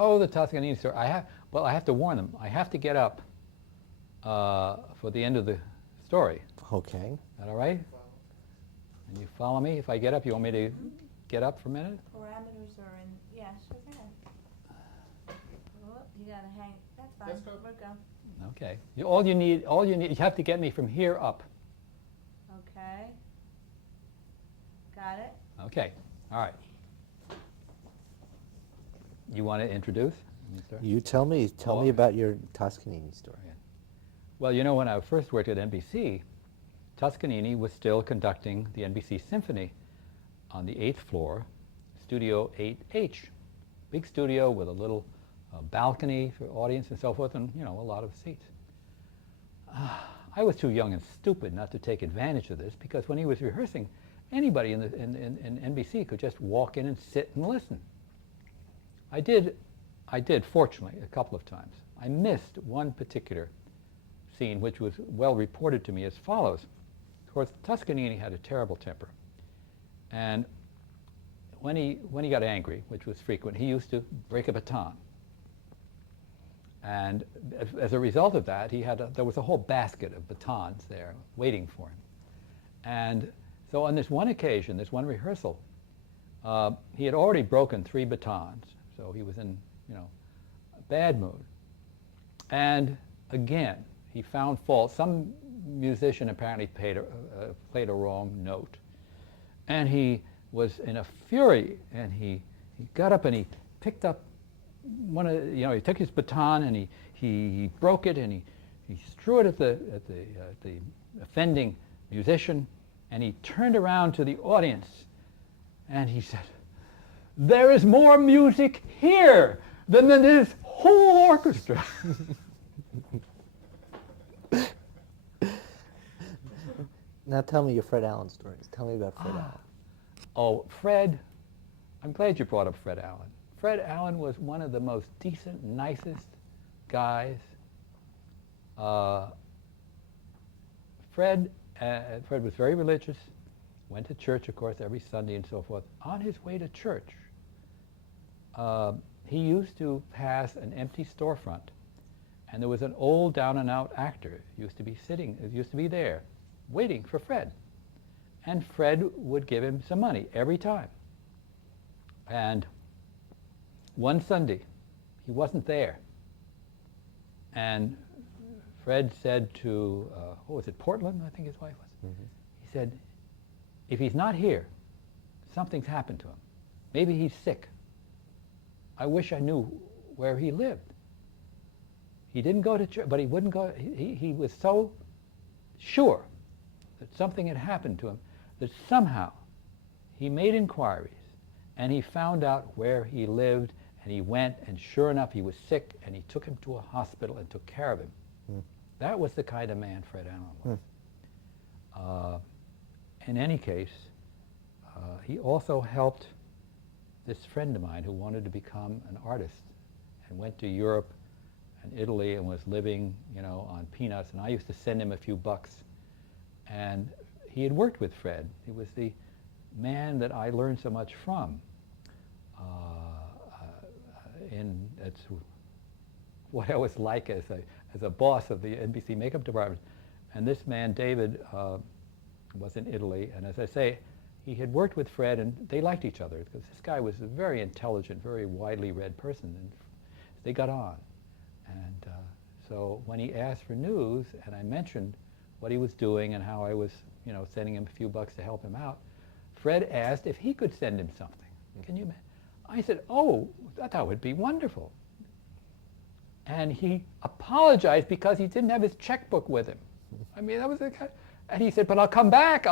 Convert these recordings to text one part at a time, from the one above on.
Oh, the Toscanini story. Well, I have to warn them. I have to get up for the end of the story. Okay. Is that all right? And you follow me? If I get up, you want me to get up for a minute? Parameters are in, yeah, sure can. Oh, you gotta hang, that's fine, Let's go. we'll go. Okay. You have to get me from here up. Okay. Got it? Okay. All right. You want to introduce? You tell me. Tell me about your Toscanini story. Well, you know, when I first worked at NBC, Toscanini was still conducting the NBC Symphony on the 8th floor, Studio 8H. Big studio with a little balcony for audience and so forth, and, you know, a lot of seats. I was too young and stupid not to take advantage of this, because when he was rehearsing, anybody in NBC could just walk in and sit and listen. I did, fortunately, a couple of times. I missed one particular scene, which was well reported to me as follows. Of course, Toscanini had a terrible temper. And when he got angry, which was frequent, he used to break a baton. And as a result of that, there was a whole basket of batons there waiting for him. And so on this one occasion, this one rehearsal, he had already broken 3 batons, so he was in, you know, a bad mood. And again, he found fault. Some musician apparently played a wrong note. And he was in a fury, and he got up and he picked up he took his baton and he broke it, and he threw it at the offending musician, and he turned around to the audience and he said, "There is more music here than in this whole orchestra." Now tell me your Fred Allen stories. Tell me about Fred Allen. Oh, Fred, I'm glad you brought up Fred Allen. Fred Allen was one of the most decent, nicest guys. Fred was very religious, went to church, of course, every Sunday and so forth. On his way to church, he used to pass an empty storefront, and there was an old down-and-out actor used to be there, waiting for Fred. And Fred would give him some money every time. And one Sunday, he wasn't there. And Fred said to, Portland, I think his wife was? Mm-hmm. He said, "If he's not here, something's happened to him. Maybe he's sick. I wish I knew where he lived." He didn't go to church, but he wouldn't go. He was so sure that something had happened to him that somehow he made inquiries and he found out where he lived, and he went, and sure enough he was sick, and he took him to a hospital and took care of him. Mm. That was the kind of man Fred Allen was. In any case, he also helped this friend of mine who wanted to become an artist and went to Europe and Italy and was living, you know, on peanuts, and I used to send him a few bucks. And he had worked with Fred. He was the man that I learned so much from. That's what I was like as a boss of the NBC makeup department. And this man, David, was in Italy, and as I say, he had worked with Fred, and they liked each other, because this guy was a very intelligent, very widely read person, and they got on. And so when he asked for news, and I mentioned what he was doing and how I was, you know, sending him a few bucks to help him out, Fred asked if he could send him something. Can you imagine? I said, "Oh, that would be wonderful." And he apologized because he didn't have his checkbook with him. I mean, that was the kind. And he said, "But I'll come back,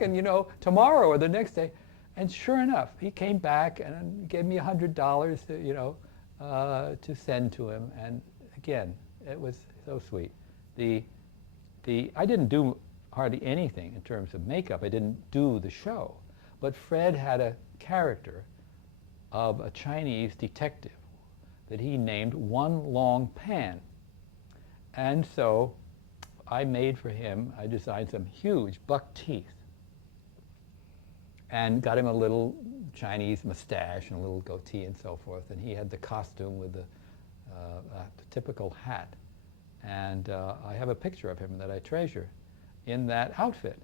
and, you know, tomorrow or the next day." And sure enough, he came back and gave me $100 to, you know, to send to him. And again, it was so sweet. I didn't do hardly anything in terms of makeup. I didn't do the show. But Fred had a character of a Chinese detective that he named One Long Pan. And so I made for him, I designed some huge buck teeth. and got him a little Chinese mustache and a little goatee and so forth. And he had the costume with the typical hat. And I have a picture of him that I treasure in that outfit.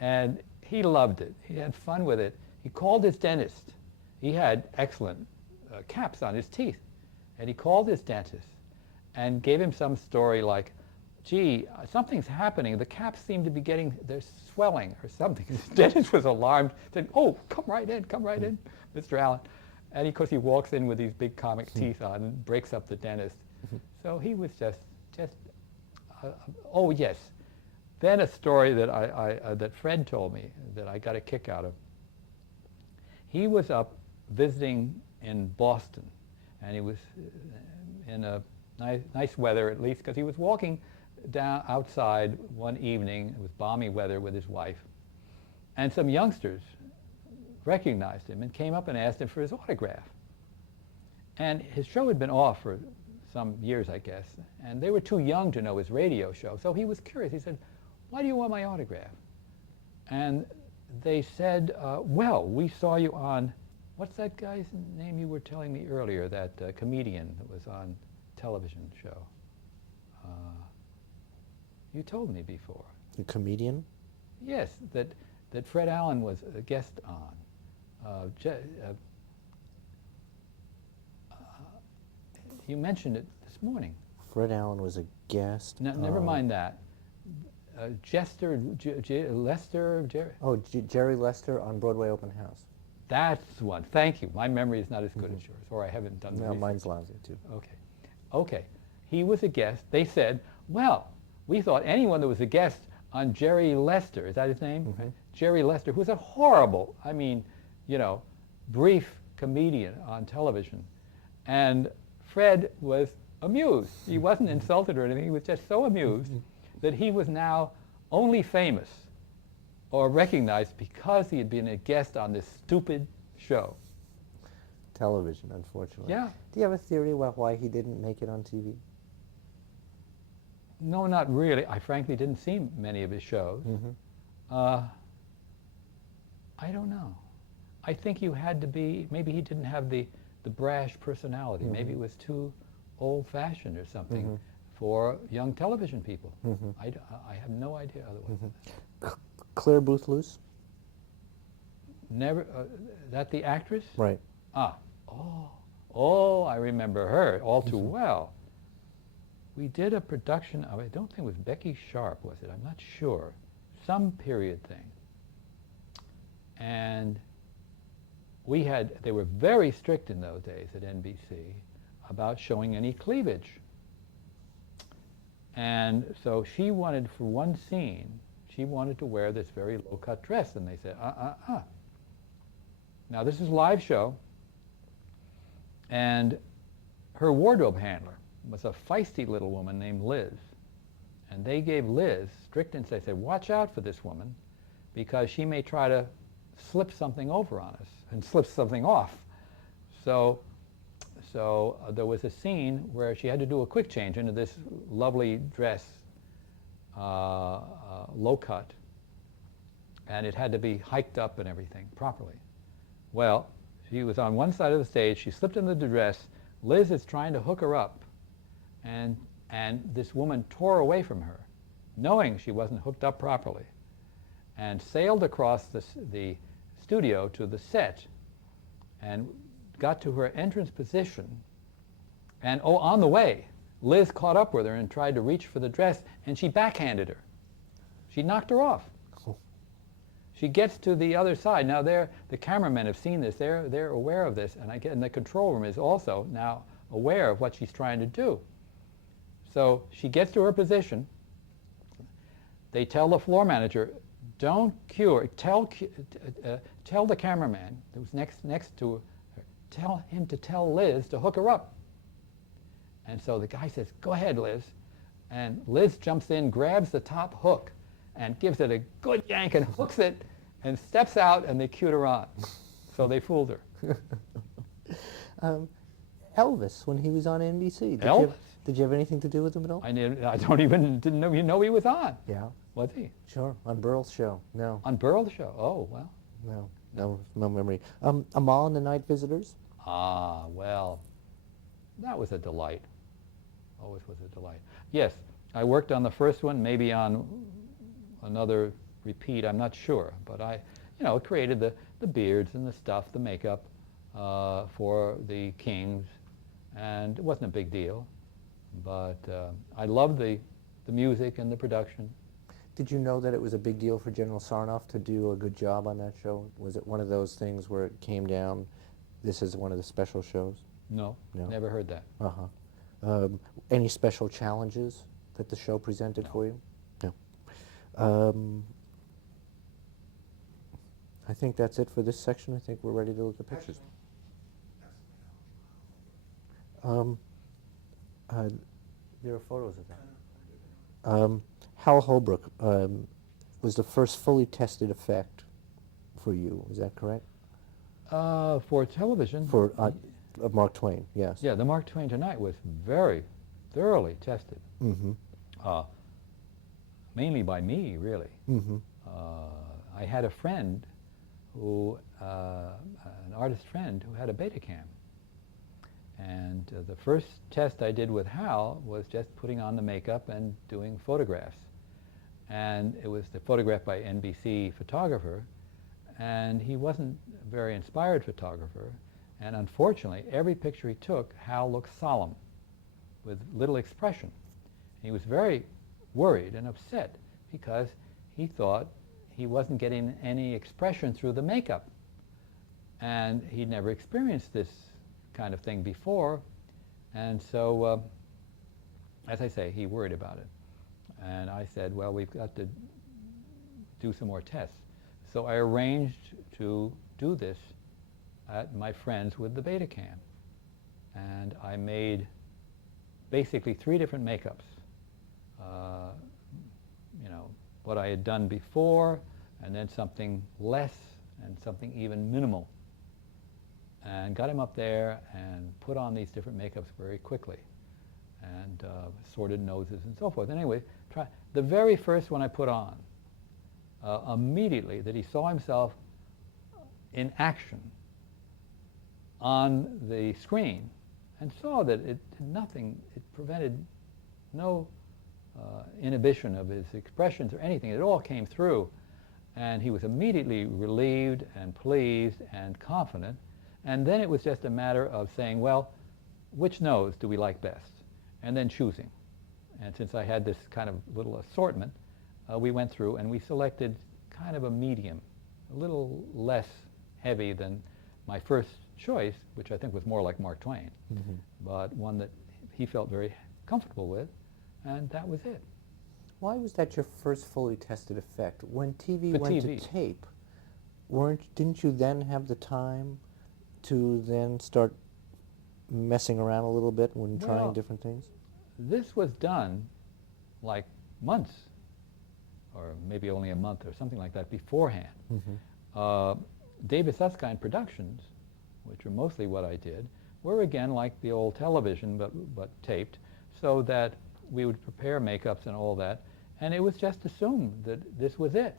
And he loved it. He had fun with it. He called his dentist. He had excellent caps on his teeth. And he called his dentist and gave him some story like, gee, something's happening. The caps seem to be they're swelling or something. His dentist was alarmed, said, oh, come right in, Mr. Allen. And of course he walks in with these big comic teeth on and breaks up the dentist. So he was just oh yes. Then a story that that Fred told me that I got a kick out of. He was up visiting in Boston, and he was in a nice weather at least, because he was walking down outside one evening. It was balmy weather with his wife, and some youngsters recognized him and came up and asked him for his autograph. And his show had been off for some years, I guess, and they were too young to know his radio show. So he was curious. He said, why do you want my autograph? And they said, well, we saw you on, what's that guy's name you were telling me earlier, that comedian that was on television show? You told me before. A comedian? Yes, that Fred Allen was a guest on. You mentioned it this morning. Fred Allen was a guest. No, never mind that. Jester, Lester, Jerry. Oh, Jerry Lester on Broadway Open House. That's one. Thank you. My memory is not as good as yours, or I haven't done the No, research. mine's lousy too. Okay. He was a guest. They said, well, we thought anyone that was a guest on Jerry Lester, is that his name? Mm-hmm. Jerry Lester, who was a horrible, brief comedian on television. And Fred was amused. He wasn't insulted or anything. He was just so amused that he was now only famous or recognized because he had been a guest on this stupid show. Television, unfortunately. Yeah. Do you have a theory about why he didn't make it on TV? No, not really. I frankly didn't see many of his shows. I don't know. I think you had to be, maybe he didn't have the brash personality. Maybe it was too old-fashioned or something for young television people. I have no idea otherwise. Claire Booth Luce? Never, that the actress? Right. I remember her all too well. We did a production of, I don't think it was Becky Sharp, was it? I'm not sure. Some period thing. And they were very strict in those days at NBC about showing any cleavage. And so she wanted, for one scene, she wanted to wear this very low-cut dress, and they said, Now this is a live show, and her wardrobe handler was a feisty little woman named Liz. And they gave Liz strict instructions. They said, watch out for this woman, because she may try to slip something over on us and slip something off. So there was a scene where she had to do a quick change into this lovely dress, low cut, and it had to be hiked up and everything properly. Well, she was on one side of the stage, she slipped into the dress, Liz is trying to hook her up, and this woman tore away from her, knowing she wasn't hooked up properly, and sailed across the studio to the set, and got to her entrance position, and on the way, Liz caught up with her and tried to reach for the dress, and she backhanded her. She knocked her off. She gets to the other side. Now the cameramen have seen this. They're aware of this, and the control room is also now aware of what she's trying to do. So she gets to her position. They tell the floor manager, don't cue her. Tell the cameraman that was next to her, tell him to tell Liz to hook her up. And so the guy says, go ahead, Liz. And Liz jumps in, grabs the top hook, and gives it a good yank and hooks it, and steps out, and they cued her on. So they fooled her. Elvis, when he was on NBC. Did you have anything to do with him at all? I didn't know he was on. Yeah. Was he? Sure, on Burl's show. No. On Burl's show? Oh, well. No. No, no memory. Amal and the Night Visitors? Ah, well, that was a delight. Always was a delight. Yes, I worked on the first one, maybe on another repeat, I'm not sure. But I, created the beards and the stuff, the makeup for the kings. And it wasn't a big deal. But I loved the music and the production. Did you know that it was a big deal for General Sarnoff to do a good job on that show? Was it one of those things where it came down, this is one of the special shows? No, No. never heard that. Uh-huh. Any special challenges that the show presented No. for you? No. I think that's it for this section. I think we're ready to look at pictures. There are photos of that. Hal Holbrook was the first fully tested effect for you. Is that correct? For television, For of Mark Twain, yes. yeah, the Mark Twain Tonight was very thoroughly tested, Mm-hmm. mainly by me, really. Mm-hmm. I had a friend who, an artist friend, who had a Betacam. And the first test I did with Hal was just putting on the makeup and doing photographs. And it was the photograph by NBC photographer, and he wasn't a very inspired photographer. And unfortunately, every picture he took, Hal looked solemn, with little expression. He was very worried and upset because he thought he wasn't getting any expression through the makeup. And he'd never experienced this kind of thing before. And so, as I say, he worried about it. And I said, well, we've got to do some more tests. So I arranged to do this at my friend's with the Betacam. And I made basically 3 different makeups. What I had done before, and then something less, and something even minimal. And got him up there and put on these different makeups very quickly. And sorted noses and so forth. Anyway, the very first one I put on, immediately that he saw himself in action on the screen and saw that it did nothing, it prevented no inhibition of his expressions or anything. It all came through, and he was immediately relieved and pleased and confident. And then it was just a matter of saying, well, which nose do we like best? And then choosing. And since I had this kind of little assortment, we went through and we selected kind of a medium, a little less heavy than my first choice, which I think was more like Mark Twain, Mm-hmm. but one that he felt very comfortable with, and that was it. Why was that your first fully tested effect? When TV For went TV. to tape, didn't you then have the time to then start messing around a little bit when trying Well, different things? This was done like months, or maybe only a month or something like that beforehand. Mm-hmm. David Susskind Productions, which are mostly what I did, were again like the old television, but taped, so that we would prepare makeups and all that, and it was just assumed that this was it.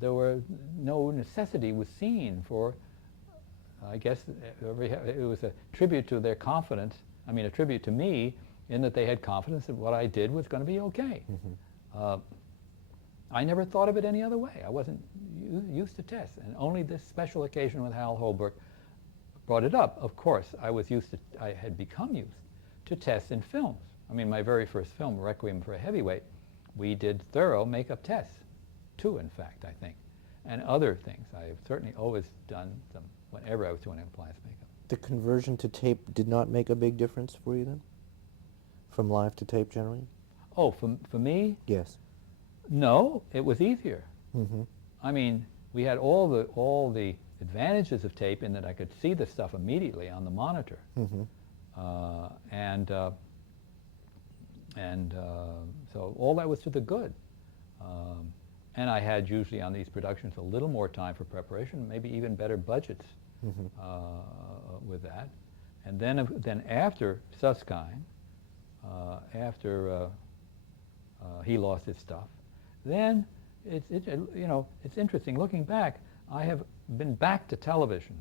There were no necessity was seen for, I guess, it was a tribute to their confidence, a tribute to me, in that they had confidence that what I did was going to be okay. Mm-hmm. I never thought of it any other way. I wasn't used to tests, and only this special occasion with Hal Holbrook brought it up. Of course, I had become used to tests in films. My very first film, Requiem for a Heavyweight, we did thorough makeup tests, 2 in fact, I think, and other things. I've certainly always done them whenever I was doing appliance makeup. The conversion to tape did not make a big difference for you then? From live to tape generally? Oh, for me? Yes. No, it was easier. Mm-hmm. We had all the advantages of tape in that I could see the stuff immediately on the monitor, Mm-hmm. and so all that was to the good. And I had usually on these productions a little more time for preparation, maybe even better budgets Mm-hmm. with that. And then after Susskind, after he lost his stuff, then it's interesting looking back. I have been back to television.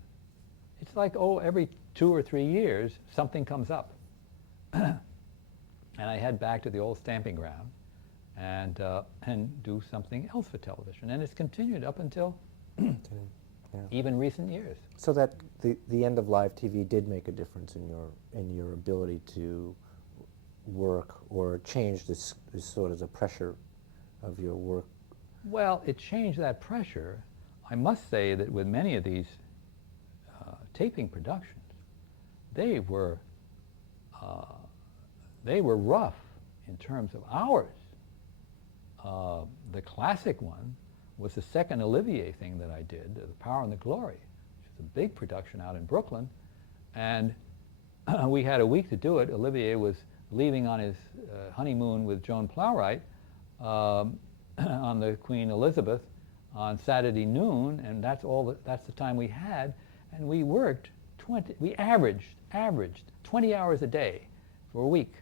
It's like, every 2 or 3 years, something comes up. And I head back to the old stamping ground and do something else for television. And it's continued up until Yeah. even recent years. So that the end of live TV did make a difference in your ability to work or change this sort of the pressure of your work. Well, it changed that pressure. I must say that with many of these taping productions, they were rough in terms of hours. The classic one was the second Olivier thing that I did, The Power and the Glory, which was a big production out in Brooklyn. And we had a week to do it. Olivier was leaving on his honeymoon with Joan Plowright on the Queen Elizabeth on Saturday noon, and that's the time we had. And we worked we averaged 20 hours a day for a week.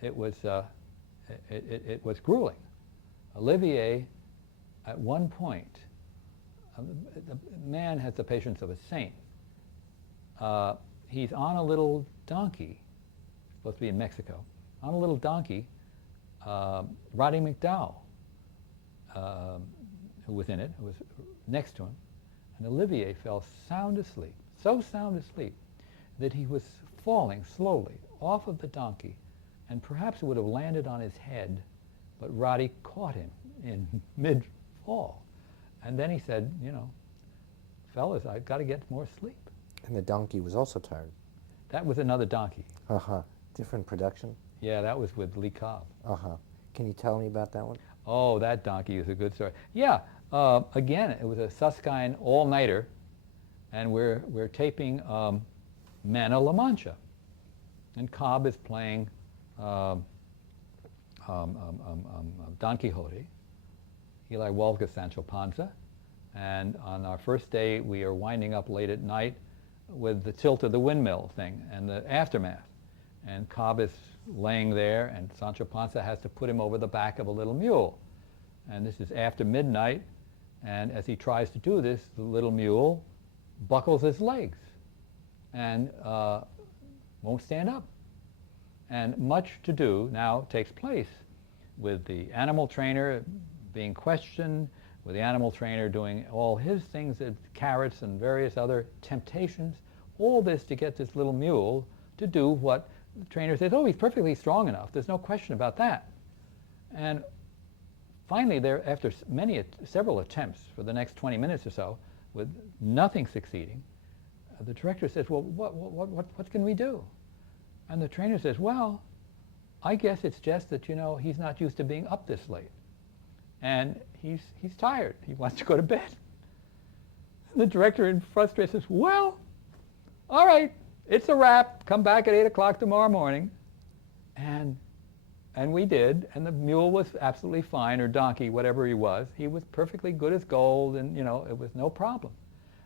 It was grueling. Olivier, at one point, the man has the patience of a saint. He's on a little donkey, supposed to be in Mexico, on a little donkey. Roddy McDowell, who was in it, who was next to him, and Olivier fell sound asleep, so sound asleep that he was falling slowly off of the donkey, and perhaps would have landed on his head, but Roddy caught him in mid-fall. And then he said, fellas, I've got to get more sleep. And the donkey was also tired. That was another donkey. Uh-huh. Different production? Yeah, that was with Lee Cobb. Uh-huh. Can you tell me about that one? Oh, that donkey is a good story. Yeah, again, it was a Susskind all-nighter, and we're taping Man of La Mancha. And Cobb is playing Don Quixote, Eli Wolfga Sancho Panza, and on our first day we are winding up late at night with the tilt of the windmill thing and the aftermath. And Cobb is laying there, and Sancho Panza has to put him over the back of a little mule. And this is after midnight, and as he tries to do this, the little mule buckles his legs and won't stand up. And much to do now takes place with the animal trainer being questioned, with the animal trainer doing all his things, carrots and various other temptations, all this to get this little mule to do what the trainer says, he's perfectly strong enough. There's no question about that. And finally, after several attempts for the next 20 minutes or so, with nothing succeeding, the director says, well, what can we do? And the trainer says, well, I guess it's just that, he's not used to being up this late. And he's tired. He wants to go to bed. And the director, in frustration, says, well, all right, it's a wrap. Come back at 8 o'clock tomorrow morning. And we did, and the mule was absolutely fine, or donkey, whatever he was. He was perfectly good as gold, and, it was no problem.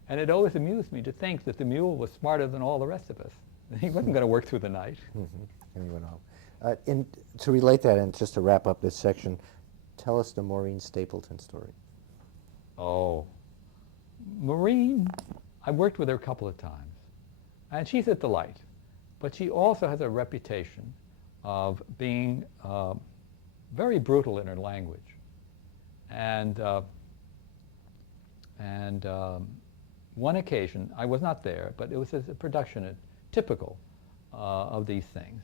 And it always amused me to think that the mule was smarter than all the rest of us. He wasn't going to work through the night. Mm-hmm. And he went home. To relate that, and just to wrap up this section, tell us the Maureen Stapleton story. Oh, Maureen, I worked with her a couple of times, and she's a delight. But she also has a reputation of being very brutal in her language. And one occasion, I was not there, but it was a production typical of these things,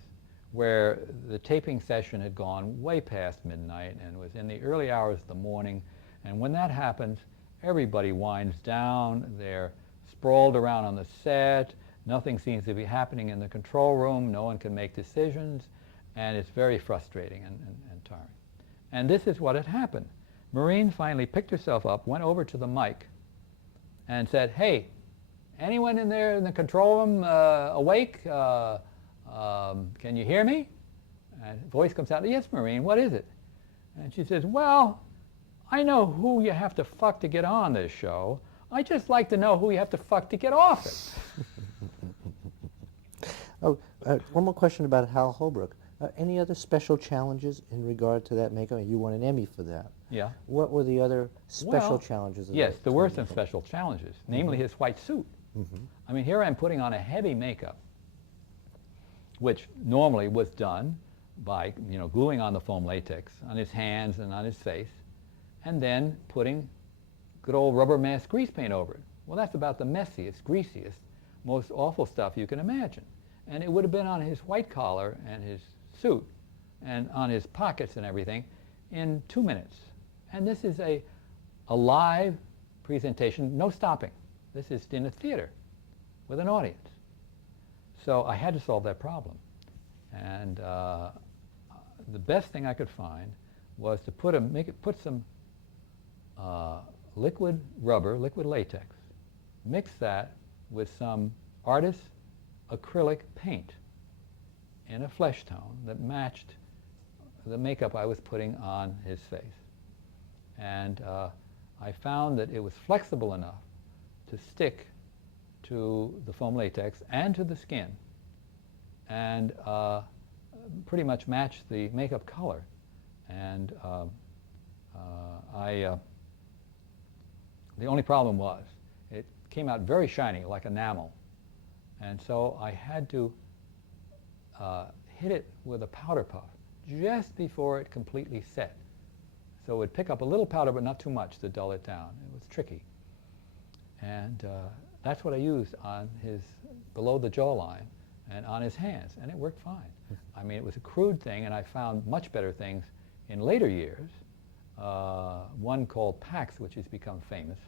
where the taping session had gone way past midnight and was in the early hours of the morning. And when that happens, everybody winds down. They're sprawled around on the set. Nothing seems to be happening in the control room. No one can make decisions. And it's very frustrating and tiring. And this is what had happened. Maureen finally picked herself up, went over to the mic, and said, hey, anyone in there in the control room awake? Can you hear me? And a voice comes out, yes, Maureen, what is it? And she says, well, I know who you have to fuck to get on this show. I just like to know who you have to fuck to get off it. One more question about Hal Holbrook. Any other special challenges in regard to that makeup? You won an Emmy for that. Yeah. What were the other special Well, challenges of Yes, that there were time? some special challenges, namely his white suit. Mhm. I mean, here I'm putting on a heavy makeup, which normally was done by, gluing on the foam latex on his hands and on his face, and then putting good old rubber mask grease paint over it. Well, that's about the messiest, greasiest, most awful stuff you can imagine. And it would have been on his white collar and his suit and on his pockets and everything in 2 minutes. And this is a live presentation, no stopping. This is in a theater with an audience. So I had to solve that problem. And the best thing I could find was to put some liquid rubber, liquid latex, mix that with some artist's acrylic paint in a flesh tone that matched the makeup I was putting on his face. And I found that it was flexible enough to stick to the foam latex and to the skin and pretty much match the makeup color. And the only problem was it came out very shiny, like enamel. And so I had to hit it with a powder puff just before it completely set. So it would pick up a little powder, but not too much to dull it down. It was tricky. And that's what I used on his, below the jawline and on his hands, and it worked fine. I mean, it was a crude thing, and I found much better things in later years. One called Pax, which has become famous,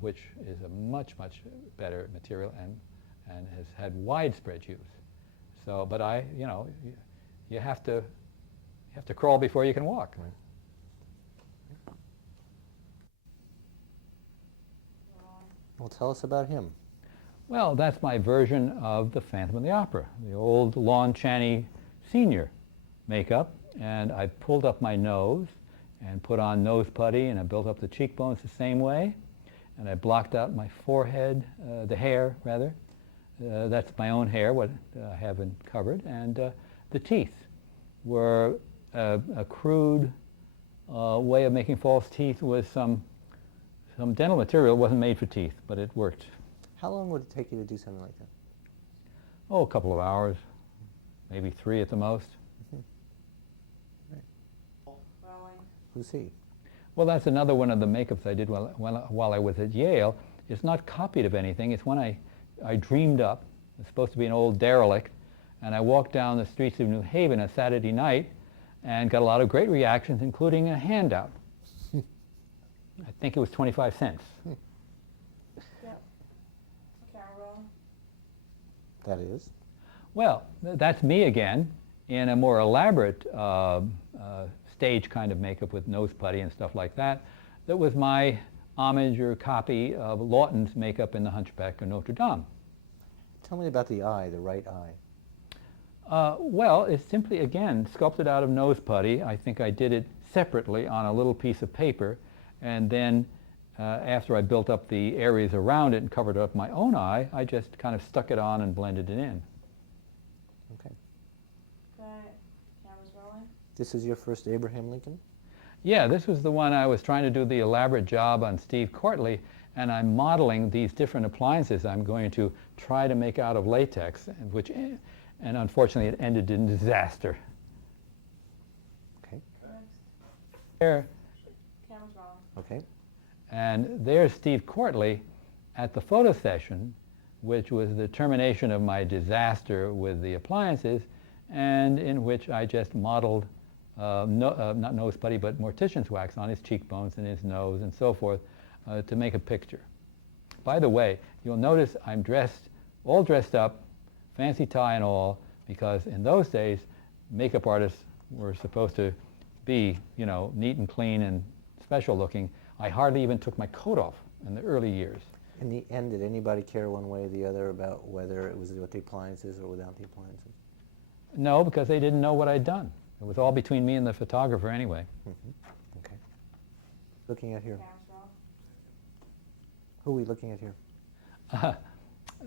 which is a much, much better material and has had widespread use. So, but you have to crawl before you can walk. Right. Well, tell us about him. Well, that's my version of the Phantom of the Opera, the old Lon Chaney Sr. makeup. And I pulled up my nose and put on nose putty, and I built up the cheekbones the same way. And I blocked out my forehead, the hair, rather. That's my own hair, what I haven't covered. And the teeth were a crude way of making false teeth with some dental material. It wasn't made for teeth, but it worked. How long would it take you to do something like that? Oh, a couple of hours, maybe 3 at the most. Right. Rolling. Who's he? Well, that's another one of the makeups I did while I was at Yale. It's not copied of anything. It's one I dreamed up. It's supposed to be an old derelict. And I walked down the streets of New Haven a Saturday night and got a lot of great reactions, including a handout. I think it was 25 cents. Yep. Camera rolling. That is? Well, that's me again in a more elaborate stage kind of makeup with nose putty and stuff like that. That was my homage or copy of Lawton's makeup in The Hunchback of Notre Dame. Tell me about the eye, the right eye. Well, it's simply, again, sculpted out of nose putty. I think I did it separately on a little piece of paper, and then after I built up the areas around it and covered up my own eye, I just kind of stuck it on and blended it in. Okay. Go ahead. Camera's rolling. This is your first Abraham Lincoln? Yeah, this was the one I was trying to do the elaborate job on Steve Courtley, and I'm modeling these different appliances I'm going to try to make out of latex, and unfortunately it ended in disaster. Okay. Next. There, Camera's rolling. Okay. and there's Steve Courtley at the photo session, which was the termination of my disaster with the appliances, and in which I just modeled not nose putty, but mortician's wax on his cheekbones and his nose and so forth to make a picture. By the way, you'll notice I'm all dressed up, fancy tie and all, because in those days, makeup artists were supposed to be, neat and clean and special looking. I hardly even took my coat off in the early years. In the end, did anybody care one way or the other about whether it was with the appliances or without the appliances? No, because they didn't know what I'd done. It was all between me and the photographer anyway. Mm-hmm. Okay. Looking at here. Camera's rolling. Who are we looking at here?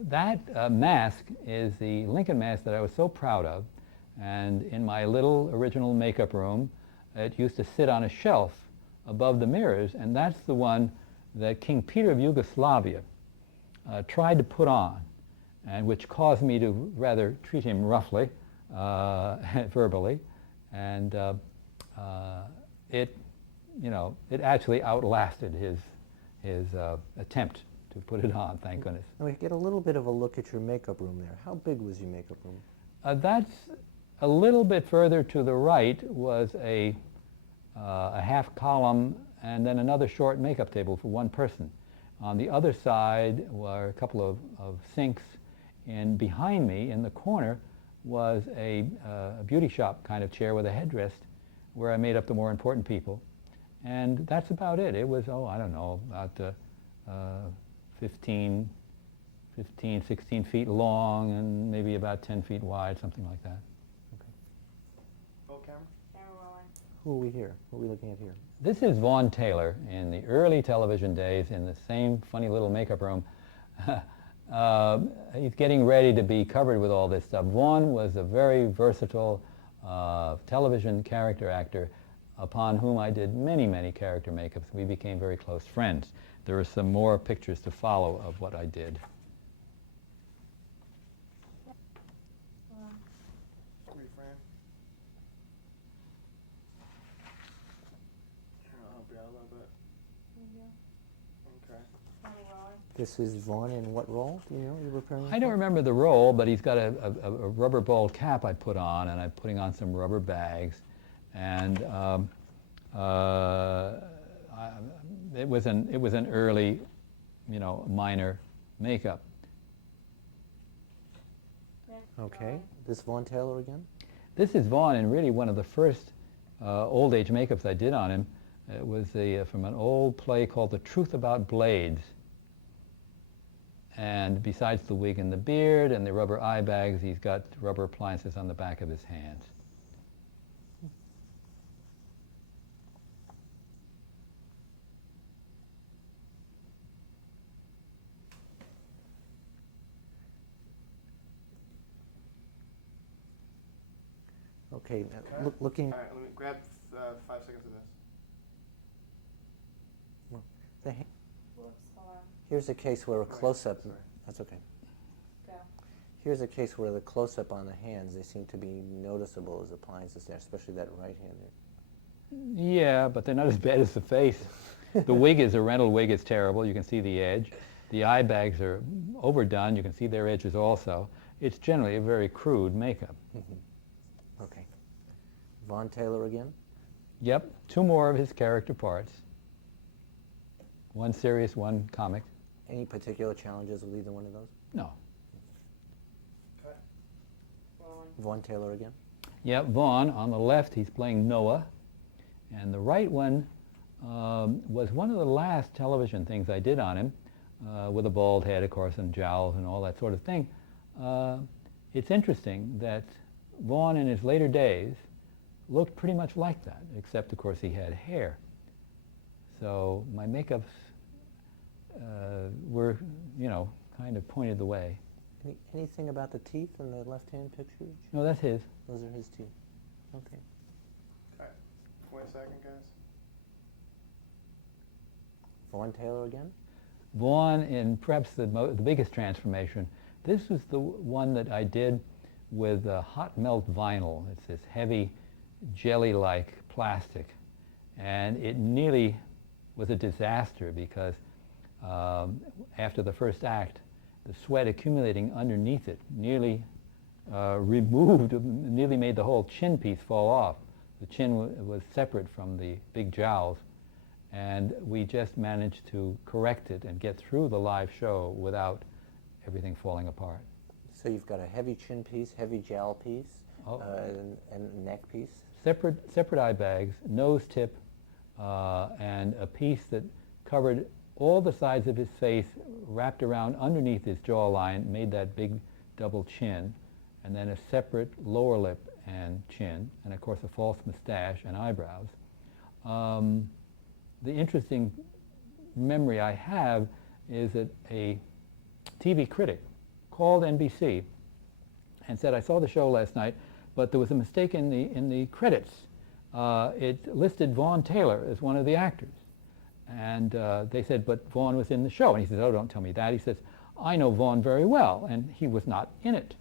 That mask is the Lincoln mask that I was so proud of. And in my little original makeup room, it used to sit on a shelf above the mirrors, and that's the one that King Peter of Yugoslavia tried to put on, and which caused me to rather treat him roughly, verbally, and it actually outlasted his attempt to put it on, thank goodness. And we get a little bit of a look at your makeup room there. How big was your makeup room? That's a little bit further to the right was a half column and then another short makeup table for one person. On the other side were a couple of sinks, and behind me in the corner was a beauty shop kind of chair with a headrest where I made up the more important people. And that's about it. It was, I don't know, about 15, 16 feet long and maybe about 10 feet wide, something like that. Okay. Roll camera. Camera rolling. Who are we here? Who are we looking at here? This is Vaughn Taylor in the early television days in the same funny little makeup room. He's getting ready to be covered with all this stuff. Vaughn was a very versatile television character actor upon whom I did many, many character makeups. We became very close friends. There are some more pictures to follow of what I did. Reframe. Here, I'll help you out a little bit. Okay. Camera rolling. This is Vaughn in what role? Do you know? You were preparing I don't remember the role, but he's got a rubber ball cap I put on, and I'm putting on some rubber bags. And it was an early, minor makeup. Okay. This Vaughn Taylor again? This is Vaughn, and really one of the first old age makeups I did on him. It was from an old play called The Truth About Blades. And besides the wig and the beard and the rubber eye bags, he's got rubber appliances on the back of his hands. Okay. Looking. All right, let me grab 5 seconds of this. The Whoops, hold on. Here's a case where a close-up. Sorry. That's okay. Go. Here's a case where the close-up on the hands, they seem to be noticeable as appliances there, especially that right hand there. Yeah, but they're not as bad as the face. The wig is a rental wig. It's terrible. You can see the edge. The eye bags are overdone. You can see their edges also. It's generally a very crude makeup. Mm-hmm. Okay. Vaughn Taylor again? Yep, 2 more of his character parts. One serious, one comic. Any particular challenges with either one of those? No. Okay. Rolling. Vaughn Taylor again? Yep, Vaughn, on the left, he's playing Noah. And the right one was one of the last television things I did on him, with a bald head, of course, and jowls and all that sort of thing. It's interesting that Vaughn in his later days looked pretty much like that, except, of course, he had hair. So my makeups were, kind of pointed the way. Anything about the teeth in the left-hand picture? No, that's his. Those are his teeth. Okay. Okay. 1 second, guys. Vaughn Taylor again? Vaughn, in perhaps the biggest transformation, this was the one that I did with hot melt vinyl. It's this heavy, jelly-like plastic. And it nearly was a disaster because after the first act, the sweat accumulating underneath it nearly nearly made the whole chin piece fall off. The chin was separate from the big jowls, and we just managed to correct it and get through the live show without everything falling apart. So you've got a heavy chin piece, heavy jowl piece, Oh. and neck piece. Separate eye bags, nose tip, and a piece that covered all the sides of his face, wrapped around underneath his jawline, made that big double chin, and then a separate lower lip and chin, and of course a false mustache and eyebrows. The interesting memory I have is that a TV critic called NBC and said, I saw the show last night, but there was a mistake in the credits. it listed Vaughn Taylor as one of the actors. And they said, but Vaughn was in the show. And he says, oh, don't tell me that. He says, I know Vaughn very well, and he was not in it.